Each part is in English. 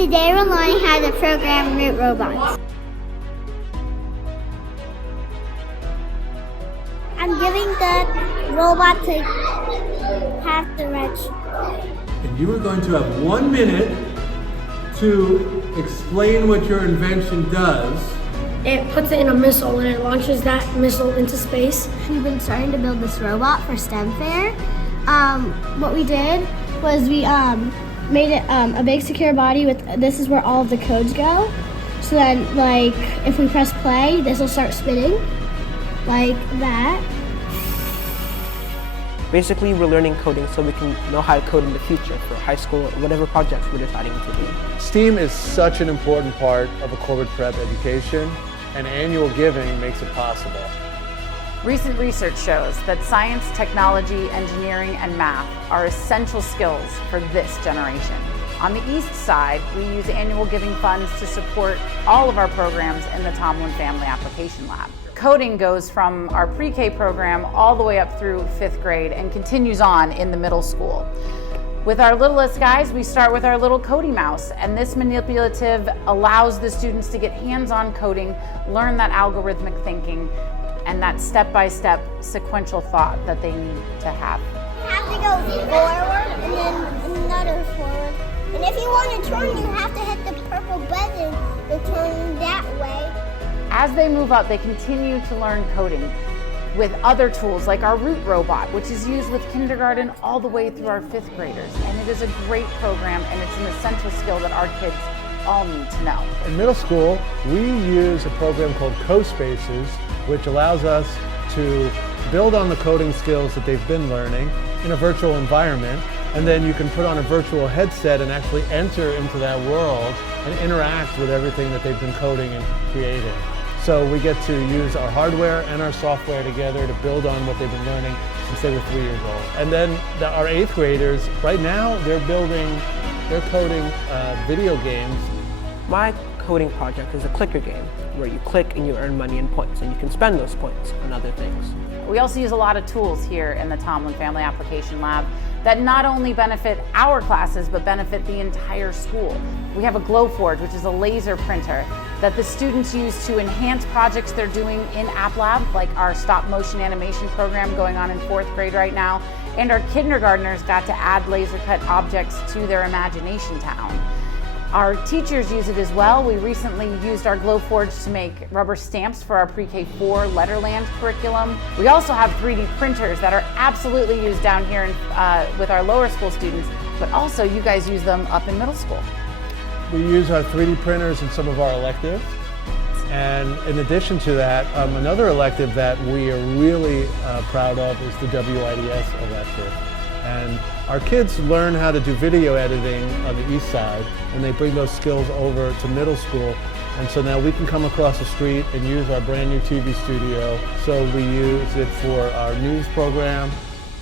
Today we're learning how to program root robots. I'm giving the robot to have the red. And you are going to have 1 minute to explain what your invention does. It puts it in a missile and it launches that missile into space. We've been starting to build this robot for STEM Fair. What we did was we made it a big secure body with, this is where all of the codes go. So then, like, if we press play, this will start spinning like that. Basically, we're learning coding so we can know how to code in the future for high school or whatever projects we're deciding to do. STEAM is such an important part of a Corbett Prep education, and annual giving makes it possible. Recent research shows that science, technology, engineering, and math are essential skills for this generation. On the east side, we use annual giving funds to support all of our programs in the Tomlin Family Application Lab. Coding goes from our pre-K program all the way up through 5th grade and continues on in the middle school. With our littlest guys, we start with our little coding mouse, and this manipulative allows the students to get hands-on coding, learn that algorithmic thinking, and that step-by-step sequential thought that they need to have. You have to go forward and then another forward. And if you want to turn, you have to hit the purple button to turn that way. As they move up, they continue to learn coding with other tools like our root robot, which is used with kindergarten all the way through our 5th graders. And it is a great program, and it's an essential skill that our kids all need to know. In middle school, we use a program called CoSpaces, which allows us to build on the coding skills that they've been learning in a virtual environment. And then you can put on a virtual headset and actually enter into that world and interact with everything that they've been coding and creating. So we get to use our hardware and our software together to build on what they've been learning since they were 3 years old. And then our 8th graders, right now, they're coding video games. My coding project is a clicker game where you click and you earn money and points, and you can spend those points on other things. We also use a lot of tools here in the Tomlin Family Application Lab that not only benefit our classes, but benefit the entire school. We have a Glowforge, which is a laser printer that the students use to enhance projects they're doing in App Lab, like our stop motion animation program going on in 4th grade right now. And our kindergartners got to add laser cut objects to their imagination town. Our teachers use it as well. We recently used our Glowforge to make rubber stamps for our pre-K 4 Letterland curriculum. We also have 3D printers that are absolutely used down here with our lower school students, but also you guys use them up in middle school. We use our 3D printers in some of our electives. And in addition to that, another elective that we are really proud of is the WIDS elective. And our kids learn how to do video editing on the east side, and they bring those skills over to middle school. And so now we can come across the street and use our brand new TV studio. So we use it for our news program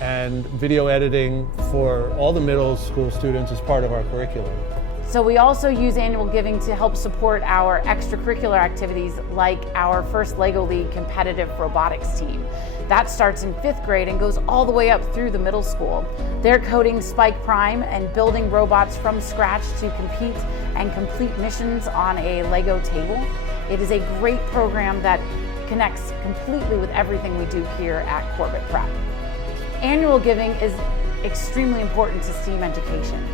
and video editing for all the middle school students as part of our curriculum. So we also use annual giving to help support our extracurricular activities like our first LEGO League competitive robotics team. That starts in 5th grade and goes all the way up through the middle school. They're coding Spike Prime and building robots from scratch to compete and complete missions on a LEGO table. It is a great program that connects completely with everything we do here at Corbett Prep. Annual giving is extremely important to STEAM education.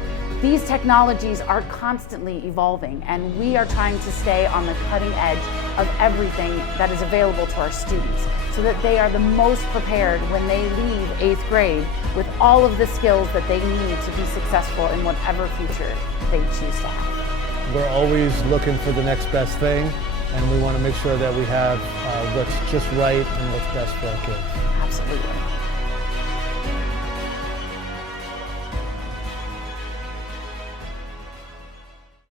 These technologies are constantly evolving, and we are trying to stay on the cutting edge of everything that is available to our students so that they are the most prepared when they leave 8th grade with all of the skills that they need to be successful in whatever future they choose to have. We're always looking for the next best thing, and we want to make sure that we have what's just right and what's best for our kids. Absolutely.